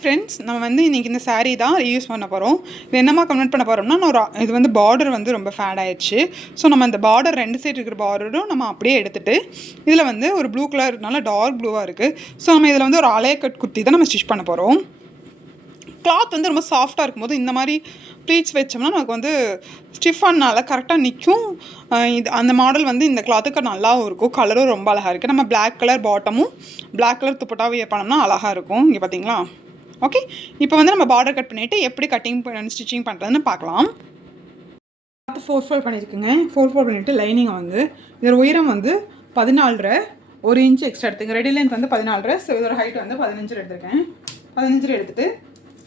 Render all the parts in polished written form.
Friends, நம்ம வந்து இன்றைக்கி இந்த saree தான் ரீயூஸ் பண்ண போகிறோம். இது என்னமா கன்வெர்ட் பண்ண போகிறோம்னா, இது வந்து பார்டர் வந்து ரொம்ப ஃபேட் ஆயிடுச்சு. ஸோ நம்ம அந்த பார்டர் 2 சைடு இருக்கிற பார்டரும் நம்ம அப்படியே எடுத்துகிட்டு இதில் வந்து ஒரு ப்ளூ கலர் நல்லா டார்க் ப்ளூவாக இருக்குது. ஸோ நம்ம இதில் வந்து ஒரு அலைய கட் குர்த்தி தான் நம்ம ஸ்டிச் பண்ண போகிறோம். கிளாத் வந்து ரொம்ப சாஃப்டாக இருக்கும்போது இந்த மாதிரி ப்ளீட்ஸ் வச்சோம்னா நமக்கு வந்து ஸ்டிஃபானால கரெக்டாக நிற்கும். இது அந்த மாடல் வந்து இந்த கிளாத்துக்கு நல்லாவும் இருக்கும். கலரும் ரொம்ப அழகாக இருக்குது. நம்ம பிளாக் கலர் பாட்டமும் பிளாக் கலர் துப்பட்டாவும் வியர் பண்ணோம்னா அழகாக இருக்கும். இங்கே பார்த்தீங்களா? ஓகே, இப்போ வந்து நம்ம பார்டர் கட் பண்ணிவிட்டு எப்படி கட்டிங் ஸ்டிச்சிங் பண்ணுறதுன்னு பார்க்கலாம். 4 ஃபோல்ட் பண்ணியிருக்குங்க. 4 ஃபோல்ட் பண்ணிவிட்டு லைனிங்கை வந்து இதோட உயரம் வந்து 14.5 1 இன்ச் எக்ஸ்ட்ரா எடுத்துங்க. ரெடி லென்த் வந்து 14.5. ஸோ இதோட ஹைட் வந்து 15 எடுத்துருக்கேன். 15 எடுத்துகிட்டு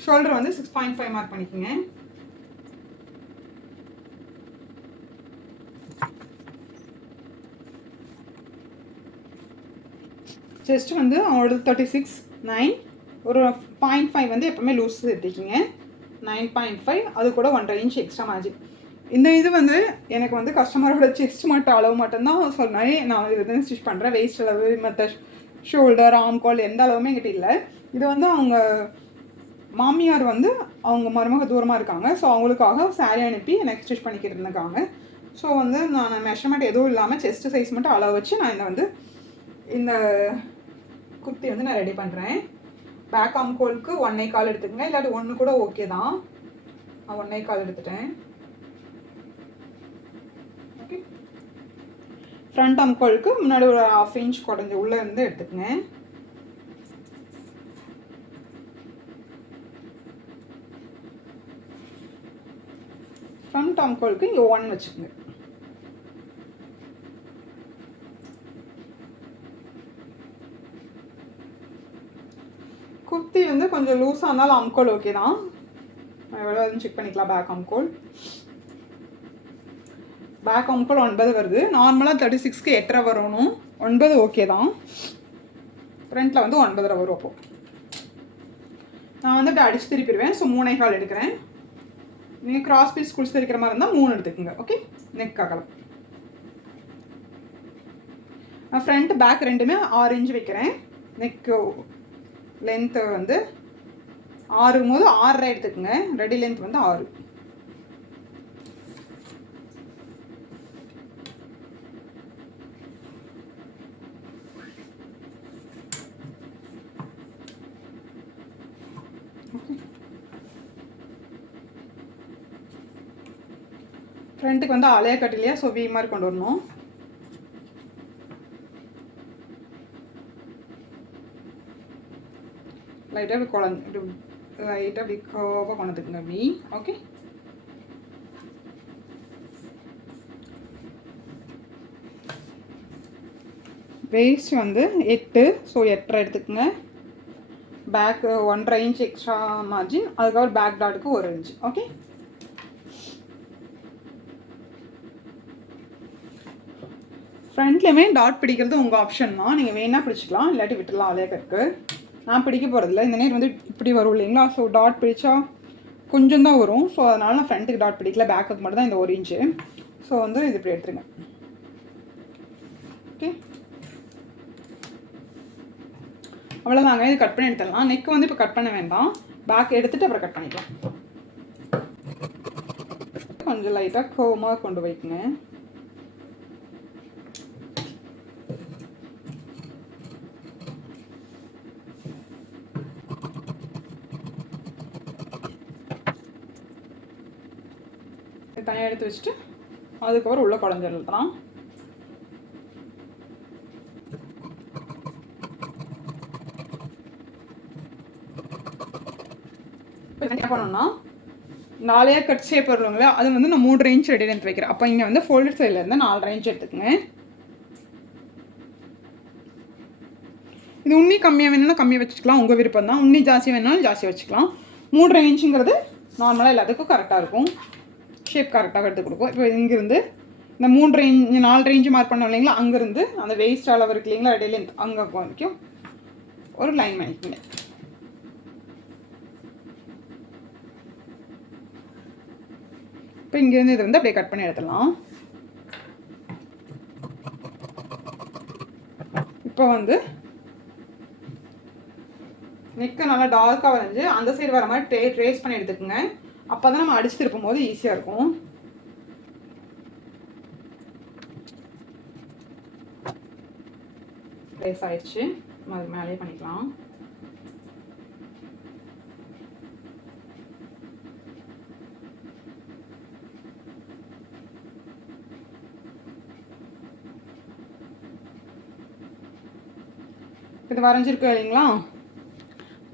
ஷோல்டர் வந்து 6.5 மார்க் பண்ணிக்கோங்க. செஸ்ட் வந்து அவங்களோட 36.9. ஒரு 0.5 வந்து எப்போவுமே லூஸ் எடுத்துக்கிங்க. 9.5 அது கூட 1.5 இன்ச் எக்ஸ்ட்ரா மார்ஜின். இந்த இது வந்து எனக்கு வந்து கஸ்டமரோட செஸ்ட் மட்டும் அளவு மட்டும்தான் சொன்னேன். நான் இது வந்து ஸ்டிச் பண்ணுறேன். வெயிஸ்ட் அளவு மற்ற ஷோல்டர் ஆம்கால் எந்த அளவுமே என்கிட்ட இல்லை. இது வந்து அவங்க மாமியார் வந்து அவங்க மருமக தூரமாக இருக்காங்க. ஸோ அவங்களுக்காக சாரீ அனுப்பி எனக்கு ஸ்டிச் பண்ணிக்கிட்டு இருக்காங்க. ஸோ வந்து நான் மெஷர்மெண்ட் எதுவும் இல்லாமல் செஸ்ட் சைஸ் மட்டும் அளவு வச்சு நான் இந்த குர்த்தி வந்து நான் ரெடி பண்ணுறேன். பேக் ஆம்கோலுக்கு 1.25 எடுத்துக்கங்க. இல்லாட்டி 1 கூட ஓகே தான். நான் 1.25 எடுத்துட்டேன். ஓகே, ஃப்ரண்ட் ஆம்கோலுக்கு முன்னாடி ஒரு 1/2 இன்ச் குறைஞ்சி உள்ளே இருந்து எடுத்துக்கங்க. ஃப்ரண்ட் ஆம்கோலுக்கு இங்கே 1 வச்சுக்கோங்க. குர்த்தி வந்து கொஞ்சம் லூஸாக இருந்தாலும் ஆம்கோல் ஓகே தான். எவ்வளோ செக் பண்ணிக்கலாம். பேக் ஆம்கோல் 9 வருது. நார்மலாக 36க்கு 8.5 வரணும். 9 ஓகே தான். ஃப்ரண்ட்டில் வந்து 9.5 வரும். அப்போது நான் வந்து அடிச்சு திருப்பிடுவேன். ஸோ 3.25 எடுக்கிறேன். நீங்கள் கிராஸ் பீஸ் குளிச்சு தெரிக்கிற மாதிரி இருந்தால் 3 எடுத்துக்கோங்க. ஓகே, நெக் அகலம். நான் ஃப்ரண்ட் பேக் ரெண்டுமே 6 இன்ச் வைக்கிறேன். நெக்கு லென்த்து வந்து 6 போது 6.5 எடுத்துக்கோங்க. ரெடி லென்த் வந்து 6. ஃப்ரண்ட்டுக்கு வந்து அலைய கட்டிலையா, ஸோ வி மாதிரி கொண்டு வரணும். லைட்டாக இப்படி கர்வாக கொண்டுக்குங்க அப்படி. ஓகே, வேஸ்ட் வந்து 8, ஸோ 8.5 எடுத்துக்கோங்க. பேக்கு 1.5 இன்ச் எக்ஸ்ட்ரா மார்ஜின். அதுக்கப்புறம் பேக் டாட்டுக்கு 1 இன்ச். ஓகே, ஃப்ரண்ட்லேயுமே டாட் பிடிக்கிறது உங்கள் ஆப்ஷன் தான். நீங்கள் வேணால் பிடிச்சிக்கலாம், இல்லாட்டி விட்டுடலாம். அலைய கருக்கு நான் பிடிக்க போகிறதில்ல. இந்த நேரம் வந்து இப்படி வரும் இல்லைங்களா? ஸோ டாட் பிடிச்சா கொஞ்சம் தான் வரும். ஸோ அதனால் நான் ஃப்ரண்ட்டுக்கு டாட் பிடிக்கல. பேக்குக்கு மட்டும் தான் இந்த 1 இன்ச்சு. ஸோ வந்து இது இப்படி எடுத்துருங்க. ஓகே, அவ்வளோதாங்க. இது கட் பண்ணி எடுத்துடலாம். நெக் வந்து இப்போ கட் பண்ண வேண்டாம். பேக் எடுத்துகிட்டு அப்புறம் கட் பண்ணிக்கலாம். கொஞ்சம் லைட்டாக கோவமாக கொண்டு வைக்குங்க. தனியாக எடுத்து வச்சுட்டு அதுக்கப்புறம் உள்ள குழஞ்சிடலாம். இப்போ என்ன பண்ணணும்னா, 4 கட் ஷேப் வருவாங்களே, அது வந்து நான் 3.5 இன்ச் ரெடி லென்த் வைக்கிறேன். அப்போ இங்கே வந்து ஃபோல்டட் சைடில் இருந்து 4.5 இன்ச் எடுத்துக்கங்க. இது உன்னி கம்மியாக வேணும்னா கம்மியாக வச்சுக்கலாம், உங்கள் விருப்பம் தான். உன்னி ஜாஸ்தி வேணும்னாலும் ஜாஸ்தி வச்சுக்கலாம். 3.5 இன்ச்சுங்கிறது நார்மலாக எல்லாத்துக்கும் கரெக்டாக இருக்கும். ஷேப் கரெக்டாக எடுத்து கொடுக்கும். இப்போ இங்கேருந்து இந்த 4.5 இன்ச்சு மார்க் பண்ணோம் இல்லைங்களா, அங்கேருந்து அந்த வேஸ்ட் அளவு இருக்கு இல்லைங்களா, ரெடி லென்த் அங்கே வரைக்கும் ஒரு லைன் பண்ணிக்கோங்க. இப்போ இங்கேருந்து இது வந்து அப்படியே கட் பண்ணி எடுத்துடலாம். இப்போ வந்து நெக்கை நல்லா டார்க்காக வரைஞ்சி அந்த சைடு வர மாதிரி ட்ரேஸ் பண்ணி எடுத்துக்கோங்க. அப்போ தான் நம்ம அடிச்சு திருப்பும் போது ஈஸியாக இருக்கும். ட்ரேஸ் ஆயிடுச்சு. நம்ம அது மேலேயே பண்ணிக்கலாம். இது வரைஞ்சிருக்கு இல்லைங்களா?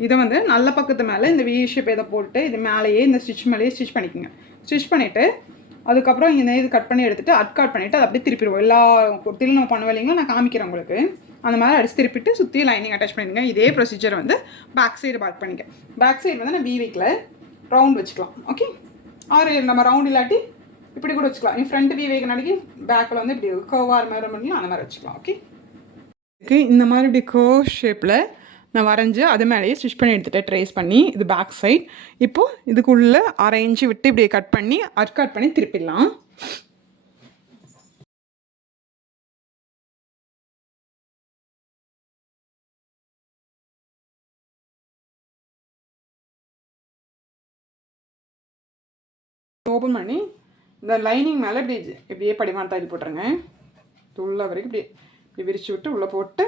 இதை வந்து நல்ல பக்கத்து மேலே இந்த வி ஷேப் இதை போட்டு இது மேலேயே இந்த ஸ்டிச் மேலேயே ஸ்டிச் பண்ணிக்கோங்க. ஸ்டிச் பண்ணிவிட்டு அதுக்கப்புறம் இந்த இது கட் பண்ணி எடுத்துகிட்டு கட் பண்ணிவிட்டு அதை அப்படியே திருப்பிடுவோம். எல்லா குர்த்திலும் நம்ம பண்ணுவோம் இல்லைங்களா? நான் காமிக்கிறேன் உங்களுக்கு. அந்த மாதிரி அடிச்சு திருப்பிட்டு சுற்றி லைனிங் அட்டாச் பண்ணிடுங்க. இதே ப்ரொசீஜர் வந்து பேக் சைடு பண்ணிக்க. பேக் சைடு வந்து நான் வி வைக்கல, ரவுண்ட் வச்சுக்கலாம். ஓகே, ஆறு நம்ம ரவுண்ட் இல்லாட்டி இப்படி கூட வச்சுக்கலாம். நீ ஃப்ரண்ட் வி வைக்கனாடிக்கு பேக்கில் வந்து இப்படி கர்வாக மாதிரி பண்ணி அந்த மாதிரி வச்சுக்கலாம். ஓகே, இந்த மாதிரி இப்படி கர்வ் ஷேப்பில் நான் வரைஞ்சி அது மேலேயே ஸ்டிச் பண்ணி எடுத்துகிட்டேன் ட்ரேஸ் பண்ணி. இது பேக் சைட். இப்போது இதுக்குள்ளே 1/2 இன்ச்சு விட்டு இப்படியே கட் பண்ணி கட் பண்ணி திருப்பிடலாம். ஓப்பன் பண்ணி இந்த லைனிங் மேலே இப்படியே படிமான தையல் போட்டுருங்க. உள்ள வரைக்கும் இப்படி விரிச்சு விட்டு உள்ளே போட்டு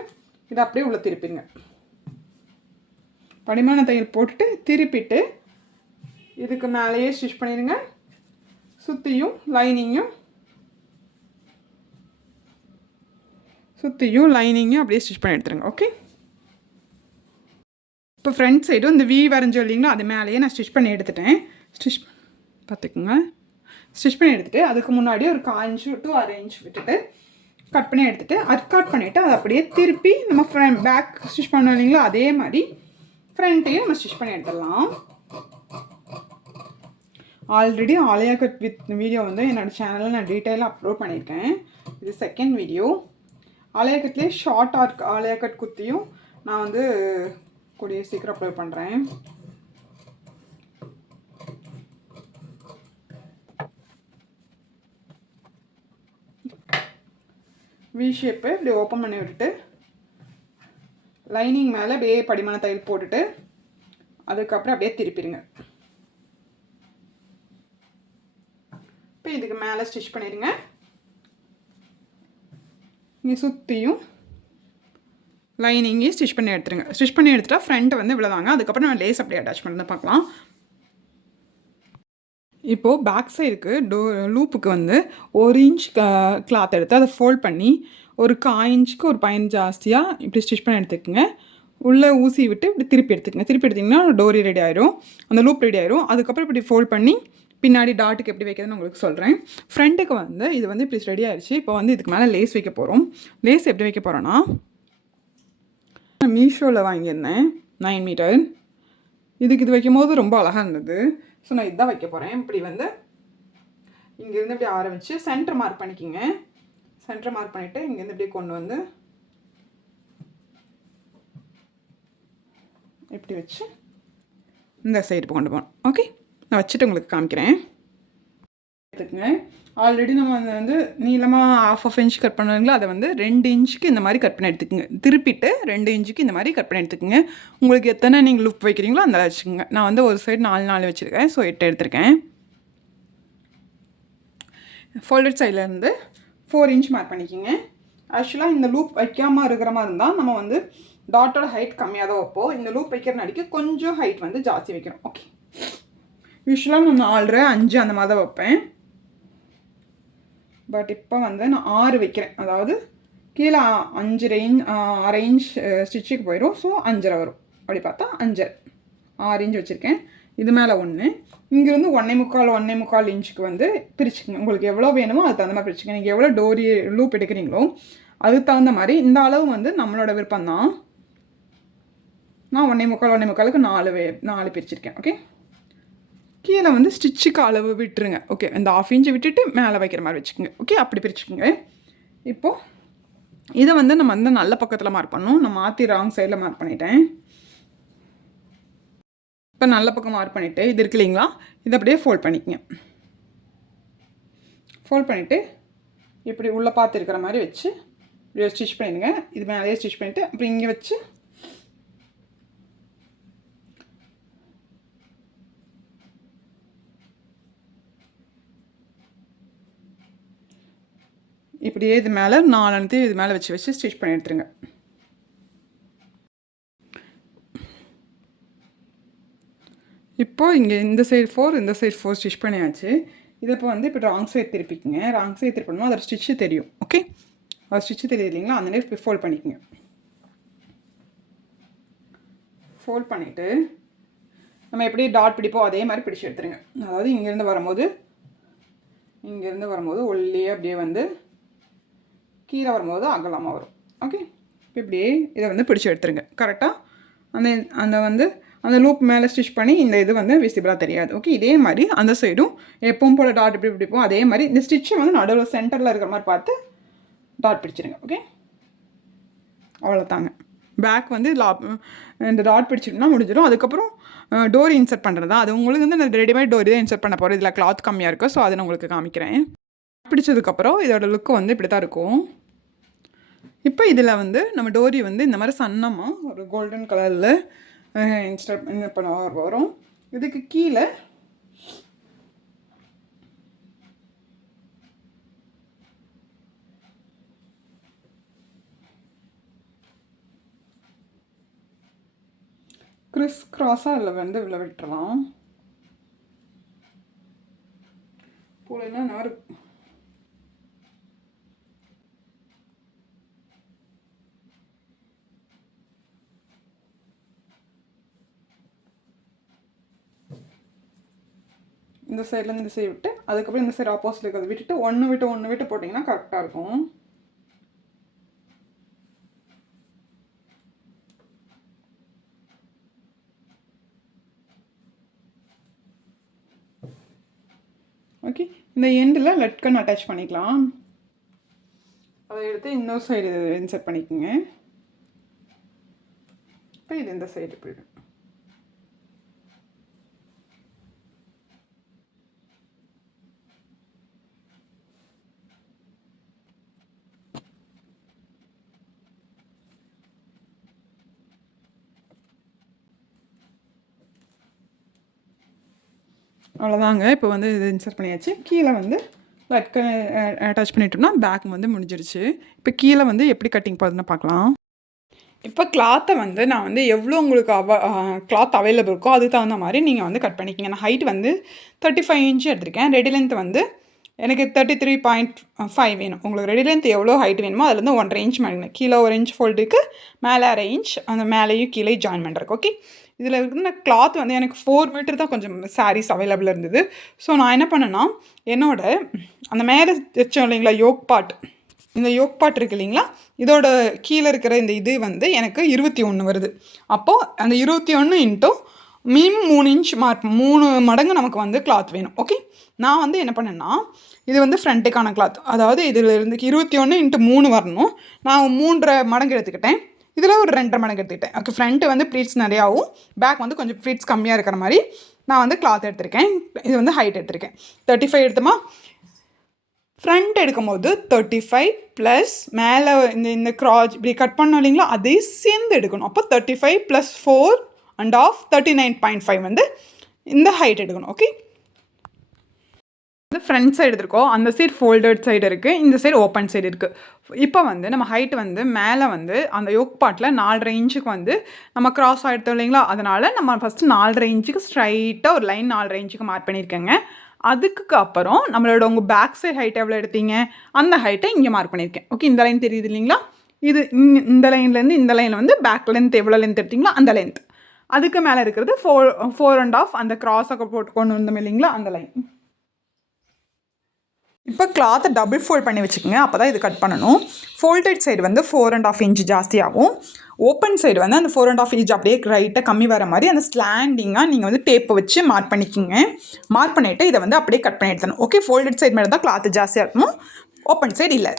இதை அப்படியே உள்ளே திருப்பிங்க. படிமான தையல் போட்டுட்டு திருப்பிட்டு இதுக்கு மேலேயே ஸ்டிச் பண்ணிடுங்க. சுற்றியும் லைனிங்கும் அப்படியே ஸ்டிச் பண்ணி எடுத்துருங்க. ஓகே, இப்போ ஃப்ரண்ட் சைடும் இந்த வி வரைஞ்சி இல்லைங்களா? அது மேலேயே நான் ஸ்டிச் பண்ணி எடுத்துட்டேன். ஸ்டிச் பார்த்துக்குங்க. ஸ்டிச் பண்ணி எடுத்துகிட்டு அதுக்கு முன்னாடி ஒரு 1/4 இன்ச்சு டு 1/2 இன்ச் விட்டுட்டு கட் பண்ணி எடுத்துகிட்டு கட் பண்ணிவிட்டு அதை அப்படியே திருப்பி நம்ம பேக் ஸ்டிச் பண்ணோம் இல்லைங்களா? அதே மாதிரி ஃப்ரண்ட்டையும் நம்ம ஸ்டிச் பண்ணி எடுத்துடலாம். Already Alia cut with video வந்து என்னோடய சேனலில் நான் டீட்டெயிலாக அப்லோட் பண்ணியிருக்கேன். இது செகண்ட் வீடியோ. ஆலியா கட்லேயே ஷார்ட் ஆலியா கட் குர்த்தியும் நான் வந்து கூடிய சீக்கிரம் அப்லோட் பண்ணுறேன். வி ஷேப்பு இப்படி ஓப்பன் பண்ணி விட்டுட்டு லைனிங் மேலே அப்படியே படிமான தையல் போட்டுட்டு அதுக்கப்புறம் அப்படியே திருப்பிடுங்க. இப்போ இதுக்கு மேலே ஸ்டிச் பண்ணிடுங்க. இங்கே சுற்றியும் லைனிங்கையும் ஸ்டிச் பண்ணி எடுத்துருங்க. ஸ்டிச் பண்ணி எடுத்துட்டா ஃப்ரண்ட் வந்து இவ்வளோதாங்க. அதுக்கப்புறம் நான் லேஸ் அப்படியே அட்டாச் பண்ணி பார்க்கலாம். இப்போது பேக் சைடுக்கு லூப்புக்கு வந்து 1 இன்ச் கிளாத் எடுத்து அதை ஃபோல்ட் பண்ணி ஒரு 1/4 இன்ச்சுக்கு ஒரு 15 ஜாஸ்தியாக இப்படி ஸ்டிச் பண்ணி எடுத்துக்கோங்க. உள்ளே ஊசி விட்டு இப்படி திருப்பி எடுத்துக்கங்க. திருப்பி எடுத்திங்கன்னா டோரி ரெடி ஆயிரும், அந்த லூப் ரெடி ஆயிரும். அதுக்கப்புறம் இப்படி ஃபோல்ட் பண்ணி பின்னாடி டாட்டுக்கு எப்படி வைக்கிறதுன்னு உங்களுக்கு சொல்கிறேன். ஃப்ரண்ட்டுக்கு வந்து இது வந்து இப்படி ரெடி ஆயிடுச்சு. இப்போ வந்து இதுக்கு மேலே லேஸ் வைக்க போகிறோம். லேஸ் எப்படி வைக்க போகிறோன்னா, மீஷோவில் வாங்கியிருந்தேன் 9 மீட்டர். இது வைக்கும் போது ரொம்ப அழகாக இருந்தது. ஸோ நான் இதுதான் வைக்க போகிறேன். இப்படி வந்து இங்கேருந்து இப்படி ஆரம்பித்து சென்டர் மார்க் பண்ணிக்கிங்க. சென்டர் மார்க் பண்ணிவிட்டு இங்கேருந்து இப்படி கொண்டு வந்து இப்படி வச்சு இந்த சைடு கொண்டு போகணும். ஓகே, நான் வச்சுட்டு உங்களுக்கு காமிக்கிறேன். எடுத்துக்கங்க. ஆல்ரெடி நம்ம வந்து நீளமாக 1/2 இன்ச் கட் பண்ணுவீங்களா, அதை வந்து 2 இன்ச்சுக்கு இந்த மாதிரி கட் பண்ணி எடுத்துக்கோங்க. திருப்பிட்டு 2 இன்ச்சுக்கு இந்த மாதிரி கட் பண்ணி எடுத்துக்கோங்க. உங்களுக்கு எத்தனை நீங்கள் லுக் வைக்கிறீங்களோ அந்த வச்சுக்கோங்க. நான் வந்து ஒரு சைடு 4 வச்சுருக்கேன். ஸோ 8 எடுத்திருக்கேன். ஃபோல்டட் சைட்லேருந்து 4 இன்ச் மார்க் பண்ணிக்கிங்க. ஆக்சுவலாக இந்த லூப் வைக்காமல் இருக்கிற மாதிரி இருந்தால் நம்ம வந்து டாட்டோட ஹைட் கம்மியாக தான் வைப்போம். இந்த லூப் வைக்கிறனாடிக்கு கொஞ்சம் ஹைட் வந்து ஜாஸ்தி வைக்கிறோம். ஓகே, யூஸ்வலாக நான் 4, 5 அந்த மாதிரி தான் வைப்பேன். பட் இப்போ வந்து நான் 6 வைக்கிறேன். அதாவது கீழே 6 இன்ச் ஸ்டிச்சுக்கு போயிடும். ஸோ 5.5 வரும். அப்படி பார்த்தா 6 இன்ச் வச்சுருக்கேன். இது மேலே 1, இங்கேருந்து 1.25 இன்ச்சுக்கு வந்து பிரிச்சுக்கங்க. உங்களுக்கு எவ்வளோ வேணுமோ அதுக்கு தகுந்த மாதிரி பிரிச்சுக்கங்க. நீங்கள் எவ்வளோ டோரி லூப் எடுக்கிறீங்களோ அதுக்கு தகுந்த மாதிரி. இந்த அளவு வந்து நம்மளோட விருப்பம் தான். நான் 1.25க்கு 4 பிரிச்சிருக்கேன். ஓகே, கீழே வந்து ஸ்டிச்சுக்கு அளவு விட்டுருங்க. ஓகே, இந்த 1/2 இன்ச்சு விட்டுட்டு மேலே வைக்கிற மாதிரி வச்சுக்கோங்க. ஓகே, அப்படி பிரிச்சுக்கோங்க. இப்போது இதை வந்து நம்ம வந்து நல்ல பக்கத்தில் மார்க் பண்ணணும். நான் மாற்றி ராங் சைடில் மார்க் பண்ணிட்டேன். இப்போ நல்ல பக்கம் மார்க் பண்ணிவிட்டு இது இருக்கு இல்லைங்களா, இதை அப்படியே ஃபோல்ட் பண்ணிக்கங்க. ஃபோல்ட் பண்ணிவிட்டு இப்படி உள்ளே பார்த்து இருக்கிற மாதிரி வச்சு இப்படி ஸ்டிச் பண்ணிடுங்க. இது மேலேயே ஸ்டிச் பண்ணிவிட்டு அப்புறம் இங்கே வச்சு இப்படியே இது மேலே 4 இது மேலே வச்சு ஸ்டிச் பண்ணி எடுத்துருங்க. இப்போது இங்கே இந்த சைடு 4 இந்த சைடு 4 ஸ்டிச் பண்ணியாச்சு. இதை இப்போ வந்து இப்போ ராங் சைடு திருப்பிக்குங்க. ராங் சைடு திருப்பணுமோ அதோட ஸ்டிச்சு தெரியும். ஓகே, அது ஸ்டிச்சு தெரியுது இல்லைங்களா, அந்த நேரம் இப்போ ஃபோல்ட் பண்ணிக்கோங்க. ஃபோல்ட் பண்ணிவிட்டு நம்ம எப்படி டாட் பிடிப்போம் அதே மாதிரி பிடிச்சி எடுத்துருங்க. அதாவது இங்கேருந்து வரும்போது ஒல்லியே அப்படியே வந்து கீழே வரும்போது அகலமாக வரும். ஓகே, இப்போ இப்படியே இதை வந்து பிடிச்சி எடுத்துருங்க. கரெக்டாக அந்த லூப் மேலே ஸ்டிச் பண்ணி இந்த இது வந்து விசிபிளாக தெரியாது. ஓகே, இதே மாதிரி அந்த சைடும் எப்பவும் போல் டாட் எப்படி பிடிப்போம் அதே மாதிரி இந்த ஸ்டிச்சை வந்து நடுவில் சென்டரில் இருக்கிற மாதிரி பார்த்து டாட் பிடிச்சிருங்க. ஓகே, அவ்வளோதாங்க. பேக் வந்து இந்த டாட் பிடிச்சிட்டோம்னா முடிஞ்சிடும். அதுக்கப்புறம் டோரி இன்சர்ட் பண்ணுறது தான். அது உங்களுக்கு வந்து நான் ரெடிமேட் டோரி தான் இன்சர்ட் பண்ண போகிறேன். இதில் கிளாத் கம்மியாக இருக்கும், ஸோ அதை நான் உங்களுக்கு காமிக்கிறேன். பிடிச்சதுக்கப்புறம் இதோட லுக்கு வந்து இப்படி தான் இருக்கும். இப்போ இதில் வந்து நம்ம டோரி வந்து இந்த மாதிரி சன்னமாக ஒரு கோல்டன் கலரில் இன்ஸ்டால் பண்ண வரும். இதுக்கு கீழே கிறிஸ் கிராஸாக அதில் வந்து இவ்வளோ விட்டுறலாம். போலன்னா நார் இந்த சைட்லேருந்து இந்த சைடு விட்டு அதுக்கப்புறம் இந்த சைடு ஆப்போசிட் இருக்கிறத விட்டுட்டு ஒன்று விட்டு போட்டிங்கன்னா கரெக்டாக இருக்கும். ஓகே, இந்த எண்டில் லட்கன் அட்டாச் பண்ணிக்கலாம். அதை எடுத்து இன்னொரு சைடு இன்சர்ட் பண்ணிக்கோங்க. இப்போ இது இந்த சைடு போயிடும். அவ்வளோதாங்க. இப்போ வந்து இது இன்சர்ட் பண்ணியாச்சு. கீழே வந்து லட்கன் அட்டாச் பண்ணிட்டோம்னா பேக் வந்து முடிஞ்சிருச்சு. இப்போ கீழே வந்து எப்படி கட்டிங் போகுதுன்னு பார்க்கலாம். இப்போ கிளாத்தை வந்து நான் வந்து எவ்வளோ உங்களுக்கு கிளாத் அவைலபிள் இருக்கோ அதுக்கு தகுந்த மாதிரி நீங்கள் வந்து கட் பண்ணிக்கிங்க. நான் ஹைட் வந்து 35 இன்ச்சு எடுத்திருக்கேன். ரெடி லென்த் வந்து எனக்கு 33.5 வேணும். உங்களுக்கு ரெடி லென்த் எவ்வளோ ஹைட் வேணுமோ அதுலேருந்து 1.5 இன்ச் வாங்கினேன். கீழே 1 இன்ச் ஃபோல்டுக்கு மேலே 1/2 இன்ச் அந்த மேலேயும் கீழே ஜாயின் பண்ணுறக்கு. ஓகே, இதில் இருக்கிற கிளாத் வந்து எனக்கு 4 மீட்டர் தான் கொஞ்சம் சாரீஸ் அவைலபிள் இருந்தது. ஸோ நான் என்ன பண்ணேன்னா என்னோட அந்த மேலே வச்சோம் இல்லைங்களா யோக் பாட், இந்த யோக் பாட் இருக்குது இல்லைங்களா, இதோட கீழே இருக்கிற இந்த இது வந்து எனக்கு 21 வருது. அப்போது அந்த 21 இன்ட்டு மினிமம் 3 இன்ச் 3 மடங்கு நமக்கு வந்து கிளாத் வேணும். ஓகே, நான் வந்து என்ன பண்ணேன்னா இது வந்து ஃப்ரண்ட்டுக்கான கிளாத், அதாவது இதில் இருந்து 21 இன்ட்டு 3 வரணும். நான் 3.5 மடங்கு எடுத்துக்கிட்டேன். இதில் ஒரு 2.5 மடங்கு எடுத்துக்கிட்டேன். ஓகே, ஃப்ரண்ட்டு வந்து ப்ளீட்ஸ் நிறையாவும் பேக் வந்து கொஞ்சம் ப்ளீட்ஸ் கம்மியாக இருக்கிற மாதிரி நான் வந்து கிளாத் எடுத்திருக்கேன். இது வந்து ஹைட் எடுத்திருக்கேன். 35 எடுத்தோமா, ஃப்ரண்ட் எடுக்கும் போது 35 ப்ளஸ் மேலே இந்த க்ராச் இப்படி கட் பண்ணோம் இல்லைங்களா, அதே சேர்ந்து எடுக்கணும். அப்போ 35 + 4.5 39.5 வந்து இந்த ஹைட் எடுக்கணும். ஓகே, இந்த ஃப்ரண்ட் சைடு இருக்கோம், அந்த சைடு ஃபோல்டட் சைடு இருக்குது, இந்த சைடு ஓப்பன் சைடு இருக்குது. இப்போ வந்து நம்ம ஹைட் வந்து மேலே வந்து அந்த யோக் பாட்டில் 4.5 இன்ச்சுக்கு வந்து நம்ம கிராஸ் ஆகிடுத்தோம் இல்லைங்களா, அதனால் நம்ம ஃபஸ்ட்டு 4.5 இன்ச்சுக்கு ஸ்ட்ரைட்டாக ஒரு லைன் 4.5 இன்ச்சுக்கு மார்க் பண்ணியிருக்கேங்க. அதுக்கு அப்புறம் நம்மளோட உங்கள் பேக் சைடு ஹைட் எவ்வளோ எடுத்தீங்க அந்த ஹைட்டை இங்கே மார்க் பண்ணியிருக்கேன். ஓகே, இந்த லைன் தெரியுது இல்லைங்களா, இது இந்த லைன்லேருந்து இந்த லைன் வந்து பேக் லென்த் எவ்வளோ லென்த் எடுத்தீங்களோ அந்த லென்த். அதுக்கு மேலே இருக்கிறது 4.5 அந்த கிராஸை போட்டு கொண்டு வந்தோம் இல்லைங்களா அந்த லைன். இப்போ கிளாத்தை டபுள் ஃபோல்ட் பண்ணி வச்சுக்கோங்க, அப்போ தான் இது கட் பண்ணணும். ஃபோல்டட் சைடு வந்து 4.5 இன்ச் ஜாஸ்தியாகும், ஓப்பன் சைடு வந்து அந்த 4.5 இன்ச் அப்படியே ரைட்டாக கம்மி வர மாதிரி அந்த ஸ்லாண்டிங்காக நீங்கள் வந்து டேப்பை வச்சு மார்க் பண்ணிக்கோங்க. மார்க் பண்ணிவிட்டு இதை வந்து அப்படியே கட் பண்ணி எடுத்தணும். ஓகே, ஃபோல்டட் சைடு மேலே தான் கிளாத்து ஜாஸ்தியாக இருக்கணும், ஓப்பன் சைடு இல்லை.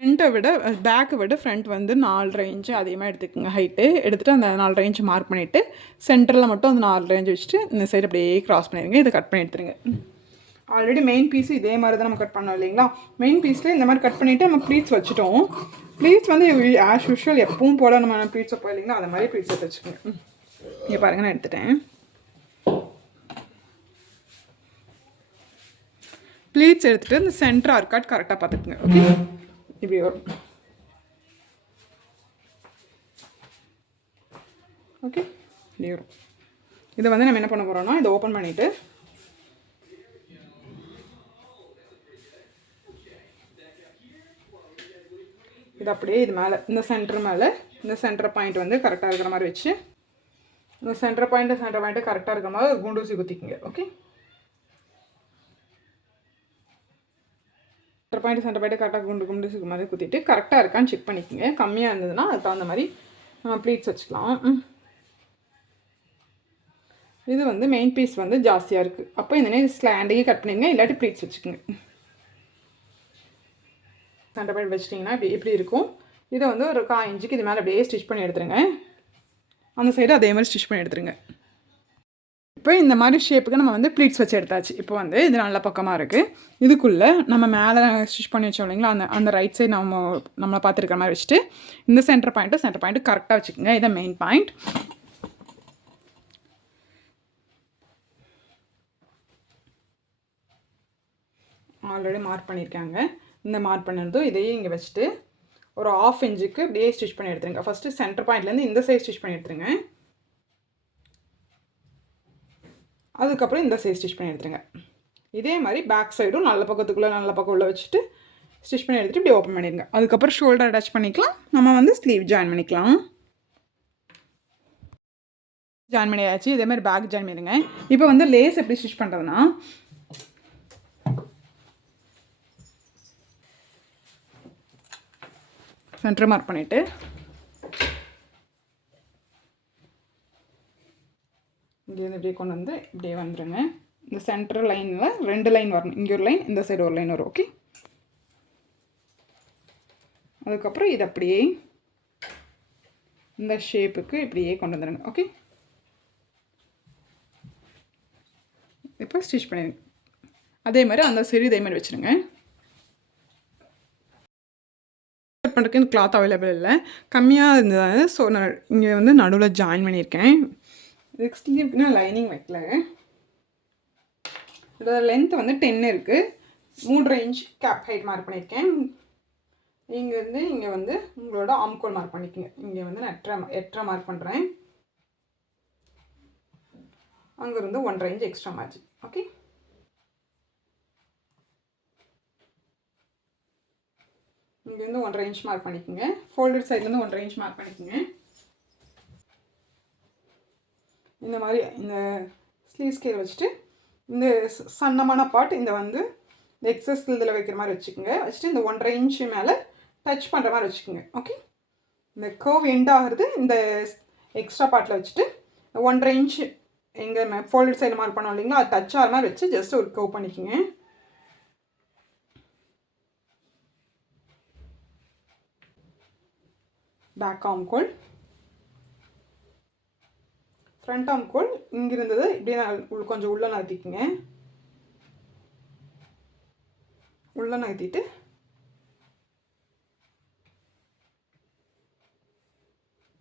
ஃப்ரண்ட்டை விட பேக்கை விட ஃப்ரண்ட் வந்து 4.5 இன்ச்சு அதிகமாக எடுத்துக்கோங்க. ஹைட்டு எடுத்துகிட்டு அந்த 4.5 இன்ச்சு மார்க் பண்ணிவிட்டு சென்டரில் மட்டும் அந்த 4.5 இன்ச்சு வச்சுட்டு இந்த சைடு அப்படியே க்ராஸ் பண்ணிடுங்க. இதை கட் பண்ணி எடுத்துருங்க. ஆல்ரெடி மெயின் பீஸு இதே மாதிரி தான் நம்ம கட் பண்ணோம் இல்லைங்களா, மெயின் பீஸில் இந்த மாதிரி கட் பண்ணிவிட்டு நம்ம ப்ளீட்ஸ் வச்சுட்டோம். ப்ளீட்ஸ் வந்து ஆஸ் யூஷுவல் எப்பவும் போல் நம்ம ப்ளீட்ஸ் வைப்போம் இல்லைங்களா, அந்த மாதிரி ப்ளீட்ஸ் எடுத்து வச்சுக்கோங்க. இங்கே பாருங்கள், நான் எடுத்துட்டேன். ப்ளீட்ஸ் எடுத்துகிட்டு இந்த சென்டர் ஆர்காட் கரெக்டாக பார்த்துக்குங்க. ஓகே, இப்படி வரும். ஓகே, இப்படி வரும். இதை வந்து நம்ம என்ன பண்ண போகிறோம்னா, இதை ஓப்பன் பண்ணிவிட்டு இது அப்படியே இது மேலே இந்த சென்டர் மேலே இந்த சென்டர் பாயிண்ட் வந்து கரெக்டாக இருக்கிற மாதிரி வச்சு இந்த சென்டர் பாயிண்ட்டு கரெக்டாக இருக்கிற மாதிரி குண்டூசி குத்திக்குங்க. ஓகே, சென்டர் பாயிண்ட்டு கரெக்டாக குண்டூசி மாதிரி குத்திட்டு கரெக்டாக இருக்கான்னு செக் பண்ணிக்கோங்க. கம்மியாக இருந்ததுன்னா அதுக்கு தகுந்த மாதிரி ப்ளீட்ஸ் வச்சுக்கலாம். இது வந்து மெயின் பீஸ் வந்து ஜாஸ்தியாக இருக்குது, அப்போ இந்த மாதிரி ஸ்லாண்டையே கட் பண்ணிடுங்க, இல்லாட்டி ப்ளீட்ஸ் வச்சுக்கோங்க. சென்டர் பாயிண்ட் வச்சிட்டிங்கன்னா இப்படி இருக்கும். இதை வந்து ஒரு 1/4 இன்ச்சுக்கு இது மேலே அப்படியே ஸ்டிச் பண்ணி எடுத்துருங்க. அந்த சைடு அதே மாதிரி ஸ்டிச் பண்ணி எடுத்துருங்க. இப்போ இந்த மாதிரி ஷேப்புக்கு நம்ம வந்து ப்ளீட்ஸ் வச்சு எடுத்தாச்சு. இப்போ வந்து இது நல்ல பக்கமாக இருக்குது. இதுக்குள்ளே நம்ம மேலே ஸ்டிச் பண்ணி வச்சோம் இல்லைங்களா, அந்த ரைட் சைடு நம்மளை பார்த்துருக்கிற மாதிரி வச்சுட்டு இந்த சென்டர் பாயிண்ட்டு கரெக்டாக வச்சுக்கோங்க. இதை மெயின் பாயிண்ட். ஆல்ரெடி மார்க் பண்ணியிருக்காங்க. இந்த மார்க் பண்ணதும் இதையே இங்கே வச்சுட்டு ஒரு 1/2 இன்ச்சுக்கு அப்படியே ஸ்டிச் பண்ணி எடுத்துருங்க. ஃபஸ்ட்டு சென்டர் பாயிண்ட்லேருந்து இந்த சைடு ஸ்டிச் பண்ணி எடுத்துருங்க. அதுக்கப்புறம் இந்த சைடு ஸ்டிச் பண்ணி எடுத்துருங்க. இதே மாதிரி பேக் சைடும் நல்ல பக்கம் உள்ள வச்சுட்டு ஸ்டிச் பண்ணி எடுத்துகிட்டு இப்படி ஓப்பன் பண்ணிடுங்க. அதுக்கப்புறம் ஷோல்டர் அட்டாச் பண்ணிக்கலாம். நம்ம வந்து ஸ்லீவ் ஜாயின் பண்ணிக்கலாம். ஜாயின் பண்ணியாச்சு. இதே மாதிரி பேக் ஜாயின் பண்ணிடுங்க. இப்போ வந்து லேஸ் எப்படி ஸ்டிச் பண்ணுறதுன்னா, சென்டர் மார்க் பண்ணிவிட்டு இங்கேருந்து இப்படியே கொண்டு வந்து இப்படியே வந்துடுங்க. இந்த சென்டர் லைனில் 2 லைன் வரணும். இங்கே ஒரு லைன், இந்த சைடு ஒரு லைன் வரும். ஓகே, அதுக்கப்புறம் இது அப்படியே இந்த ஷேப்புக்கு இப்படியே கொண்டு வந்துடுங்க. ஓகே, இப்போ ஸ்டிச் பண்ணிடுங்க. அதே மாதிரி அந்த சைடு இதே மாதிரி வச்சுருங்க. பண்ணுறதுக்கு இந்த கிளாத் அவைலபிள் இல்லை, கம்மியாக இருந்தது. ஸோ நான் இங்கே வந்து நடுவில் ஜாயின் பண்ணியிருக்கேன். இதுக்கு ஸ்லீவ்க்குனா லைனிங் வைக்கல. இதோட லென்த் வந்து 10 இருக்குது. 3.5 இன்ச் கேப் ஹைட் மார்க் பண்ணியிருக்கேன். இங்கேருந்து இங்கே வந்து உங்களோட ஆம்கோல் மார்க் பண்ணிக்கோங்க. இங்கே வந்து நான் 8.5 மார்க் பண்ணுறேன். அங்கேருந்து 1.5 இன்ச் எக்ஸ்ட்ரா மார்ஜின். ஓகே, இங்கேருந்து 1.5 இன்ச் மார்க் பண்ணிக்கோங்க. ஃபோல்டட் சைட்லேருந்து 1.5 இன்ச் மார்க் பண்ணிக்கோங்க. இந்த மாதிரி இந்த ஸ்லீவ் ஸ்கேல் வச்சுட்டு இந்த சன்னமான பார்ட் இந்த வந்து இந்த எக்ஸஸ் இதில் வைக்கிற மாதிரி வச்சுக்கோங்க. வச்சுட்டு இந்த 1.5 இன்ச்சு மேலே டச் பண்ணுற மாதிரி வச்சுக்கோங்க. ஓகே, இந்த கர்வ் எண்ட் ஆகுறது இந்த எக்ஸ்ட்ரா பார்ட்டில் வச்சுட்டு 1.5 இன்ச்சு எங்கே ஃபோல்டட் சைடில் மார்க் பண்ணோம் இல்லைங்களா, அது டச் ஆகிற மாதிரி வச்சு ஜஸ்ட் ஒரு கர்வ் பண்ணிக்கோங்க. பேக் ஆம்கோல், ஃப்ரண்ட் ஆம்கோல் இங்கே இருந்தது இப்படியே கொஞ்சம் உள்ளே நகர்த்திக்குங்க. உள்ளே நகர்த்திட்டு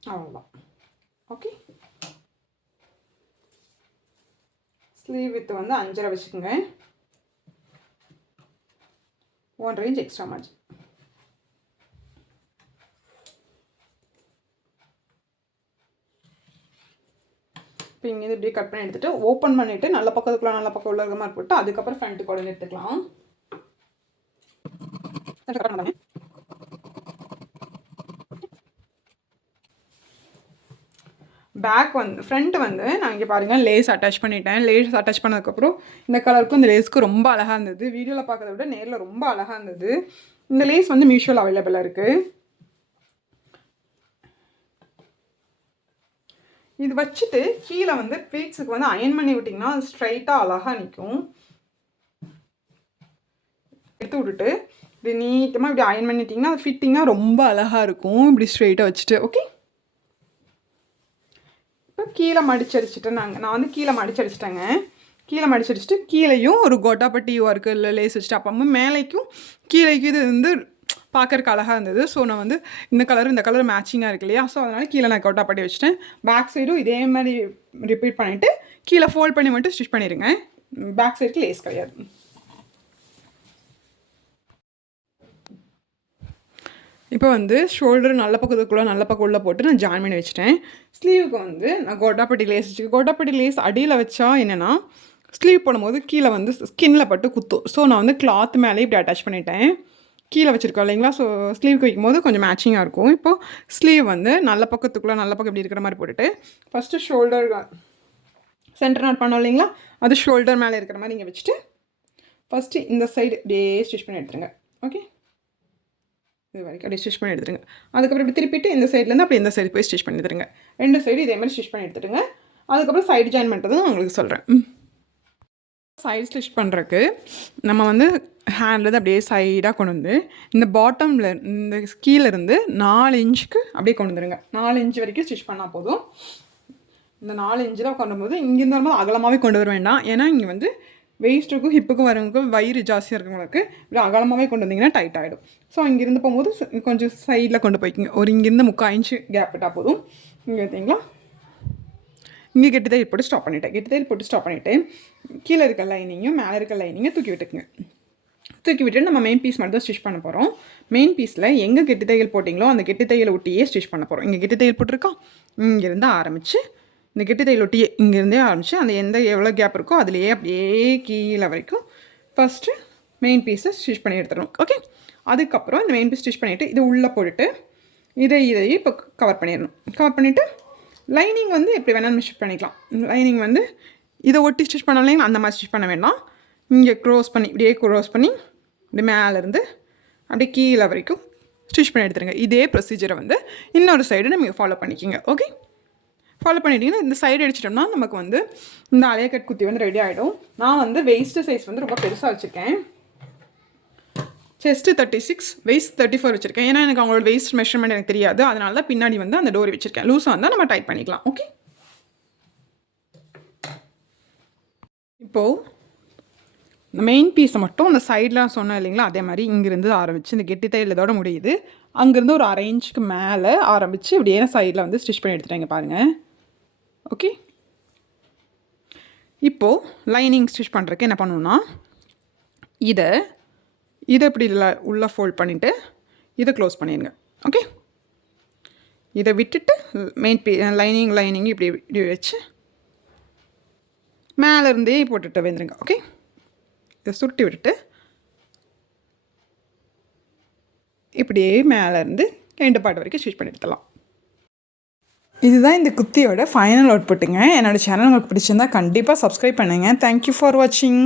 அவ்வளோதான். ஓகே, ஸ்லீவ் வித் வந்து 5.5 வச்சுக்கோங்க. 1.5 இன்ச் எக்ஸ்ட்ரா மார்ஜின். இப்போ இங்கே இப்படியே கட் பண்ணி எடுத்துகிட்டு ஓப்பன் பண்ணிவிட்டு நல்ல பக்கம் உள்ள மாதிரி போட்டு அதுக்கப்புறம் ஃப்ரண்ட்டு கூட எடுத்துக்கலாம். பேக் வந்து ஃப்ரண்ட் வந்து நான் இங்கே பாருங்கள் லேஸ் அட்டாச் பண்ணிட்டேன். லேஸ் அட்டாச் பண்ணதுக்கப்புறம் இந்த கலருக்கும் இந்த லேஸ்க்கும் ரொம்ப அழகாக இருந்தது. வீடியோவில் பார்க்கறத விட நேரில் ரொம்ப அழகாக இருந்தது. இந்த லேஸ் வந்து மீஷோவில் அவைலபிளாக இருக்குது. இது வச்சுட்டு கீழே வந்து ப்ளீட்ஸுக்கு வந்து அயன் பண்ணி விட்டிங்கன்னா அது ஸ்ட்ரைட்டாக அழகாக நிற்கும். எடுத்து விட்டுட்டு இப்படி நீட்டமாக இப்படி அயன் பண்ணிட்டிங்கன்னா அது ஃபிட்டிங்காக ரொம்ப அழகாக இருக்கும். இப்படி ஸ்ட்ரைட்டாக வச்சுட்டு. ஓகே, இப்போ கீழே மடிச்சடிச்சிட்டேன். நான் வந்து கீழே மடிச்சடிச்சிட்டேங்க. கீழே மடிச்சடிச்சிட்டு கீழேயும் ஒரு கோட்டாப்பட்டி ஒர்க்கு இல்லை லேஸ் வச்சுட்டு அப்போ மேலேக்கும் கீழேக்கும் இது வந்து பார்க்கறக்கு அழகாக இருந்தது. ஸோ நான் வந்து இந்த கலர் மேட்சிங்காக இருக்கு இல்லையா, ஸோ அதனால் கீழே நான் கோட்டாப்பட்டி வச்சுட்டேன். பேக் சைடும் இதே மாதிரி ரிப்பீட் பண்ணிவிட்டு கீழே ஃபோல்ட் பண்ணி மட்டும் ஸ்டிச் பண்ணிடுங்க. பேக் சைடுக்கு லேஸ் கிடையாது. இப்போ வந்து ஷோல்டர் நல்ல பக்கத்துக்குள்ளே நல்ல பக்கம் உள்ளே போட்டு நான் ஜாயின் பண்ணி வச்சுட்டேன். ஸ்லீவுக்கு வந்து நான் கோட்டாப்பட்டி லேஸ் வச்சுருக்கேன். கோட்டாப்பட்டி லேஸ் அடியில் வச்சா என்னென்னா ஸ்லீவ் போடும்போது கீழே வந்து ஸ்கின்னில் பட்டு குத்தும். ஸோ நான் வந்து கிளாத் மேலே இப்படி அட்டாச் பண்ணிட்டேன். கீழே வச்சுருக்கோம் இல்லைங்களா? ஸோ ஸ்லீவுக்கு வைக்கும்போது கொஞ்சம் மேட்சிங்காக இருக்கும். இப்போது ஸ்லீவ் வந்து நல்ல பக்கத்துக்குள்ளே நல்ல பக்கம் இப்படி இருக்கிற மாதிரி போட்டுட்டு ஃபஸ்ட்டு ஷோல்டர் சென்டர் நாட் பண்ணோம் இல்லைங்களா? அது ஷோல்டர் மேலே இருக்கிற மாதிரி இங்கே வச்சுட்டு ஃபஸ்ட்டு இந்த சைடு இப்படியே ஸ்டிச் பண்ணி எடுத்துருங்க. ஓகே, இது வரைக்கும் அப்படியே ஸ்டிச் பண்ணி எடுத்துருங்க. அதுக்கப்புறம் இப்படி திருப்பிட்டு இந்த சைட்லேருந்து அப்படி இந்த சைடு போய் ஸ்டிச் பண்ணி எடுத்துருங்க. 2 சைடு இதே மாதிரி ஸ்டிச் பண்ணி எடுத்துட்டுங்க. அதுக்கப்புறம் சைடு ஜாயின் பண்ணுறது நான் உங்களுக்கு சொல்கிறேன். சைடு ஸ்டிச் பண்ணுறதுக்கு நம்ம வந்து ஹேண்ட்லேருந்து அப்படியே சைடாக கொண்டு வந்து இந்த பாட்டமில் இந்த கீழேருந்து 4 இன்ச்சுக்கு அப்படியே கொண்டு வந்துடுங்க. 4 இன்ச்சு வரைக்கும் ஸ்டிச் பண்ணால் போதும். இந்த 4 இன்ச்சில் கொண்டு வரும்போது இங்கேருந்து வரும்போது அகலமாகவே கொண்டு வர வேண்டாம். ஏன்னா இங்கே வந்து வெயிஸ்ட்டுக்கும் ஹிப்புக்கும் வரவங்களுக்கும் வயிறு ஜாஸ்தியாக இருக்கிறவங்களுக்கு இப்படி அகலமாகவே கொண்டு வந்தீங்கன்னா டைட் ஆகிடும். ஸோ இங்கேருந்து போகும்போது கொஞ்சம் சைடில் கொண்டு போய்க்கிங்க. ஒரு இங்கேருந்து 3/4 இன்ச்சு கேப் விட்டால் போதும். இங்கே பார்த்தீங்களா, இங்கே கெட்டி தையல் போட்டு ஸ்டாப் பண்ணிவிட்டேன். கெட்டி தையல் போட்டு ஸ்டாப் பண்ணிவிட்டு கீழே இருக்க லைனிங்கும் மேலே இருக்க லைனிங்கை தூக்கி விட்டுக்குங்க. தூக்கி விட்டுட்டு நம்ம மெயின் பீஸ் மட்டும் தான் ஸ்டிச் பண்ண போகிறோம். மெயின் பீஸில் எங்கே கெட்டி தையல் போட்டிங்களோ அந்த கெட்டி தையலை ஒட்டியே ஸ்டிச் பண்ண போகிறோம். இங்கே கெட்டி தையல் போட்டிருக்கோம். இங்கேருந்து ஆரம்பித்து இந்த கெட்டி தையல் ஒட்டியே இங்கேருந்தே ஆரம்பித்து அந்த எவ்வளோ கேப் இருக்கோ அதுலேயே அப்படியே கீழே வரைக்கும் ஃபஸ்ட்டு மெயின் பீஸை ஸ்டிச் பண்ணி எடுத்துடணும். ஓகே, அதுக்கப்புறம் இந்த மெயின் பீஸ் ஸ்டிச் பண்ணிவிட்டு இது உள்ளே போட்டுட்டு இதையே இப்போ கவர் பண்ணிடணும். கவர் பண்ணிவிட்டு லைனிங் வந்து எப்படி வேணாலும் ஸ்டிச் பண்ணிக்கலாம். லைனிங் வந்து இதை ஒட்டி ஸ்டிச் பண்ண இல்லைங்களா, அந்த மாதிரி ஸ்டிச் பண்ண வேண்டாம். இங்கே க்ரோஸ் பண்ணி இப்படியே க்ரோஸ் பண்ணி இப்படி மேலேருந்து அப்படியே கீழே வரைக்கும் ஸ்டிச் பண்ணி எடுத்துருங்க. இதே ப்ரொசீஜரை வந்து இன்னொரு சைடு நம்ம ஃபாலோ பண்ணிக்கிங்க. ஓகே, ஃபாலோ பண்ணிட்டீங்கன்னா இந்த சைடு அடிச்சிட்டோம்னா நமக்கு வந்து இந்த அலைய கட் குத்தி வந்து ரெடி ஆகிடும். நான் வந்து வெயிஸ்ட்டு சைஸ் வந்து ரொம்ப பெருசாக வச்சுருக்கேன். செஸ்ட்டு 36, வெயிஸ்ட் 34 வச்சுருக்கேன். ஏன்னா எனக்கு அவங்களோட வெயிஸ்ட் மெஷர்மெண்ட் எனக்கு தெரியாது. அதனால தான் பின்னாடி வந்து அந்த டோரி வச்சுருக்கேன். லூஸாக இருந்தால் நம்ம டைட் பண்ணிக்கலாம். ஓகே, இப்போது மெயின் பீஸை மட்டும் அந்த சைட்லாம் சொன்னேன் இல்லைங்களா, அதே மாதிரி இங்கேருந்து ஆரம்பித்து இந்த கெட்டி தையல் இதோட முடியுது. அங்கேருந்து ஒரு 1/2 இன்ச்சுக்கு மேலே ஆரம்பித்து இப்படியே சைடில் வந்து ஸ்டிச் பண்ணி எடுத்துட்டேங்க பாருங்கள். ஓகே, இப்போது லைனிங் ஸ்டிச் பண்ணுறதுக்கு என்ன பண்ணணுன்னா இதை இப்படி உள்ளே ஃபோல்ட் பண்ணிவிட்டு இதை க்ளோஸ் பண்ணிடுங்க. ஓகே, இதை விட்டுட்டு லைனிங் இப்படி வச்சு மேலேருந்தே போட்டுட்டு வந்துடுங்க. ஓகே, இதை சுருட்டி விட்டுட்டு இப்படியே மேலேருந்து எண்டு பார்ட் வரைக்கும் ஸ்டிச் பண்ணி எடுத்துடலாம். இதுதான் இந்த குத்தியோட ஃபைனல் அவுட்புட்டுங்க. என்னோடய சேனல் உங்களுக்கு பிடிச்சிருந்தா கண்டிப்பாக சப்ஸ்கிரைப் பண்ணுங்கள். தேங்க்யூ ஃபார் வாட்சிங்.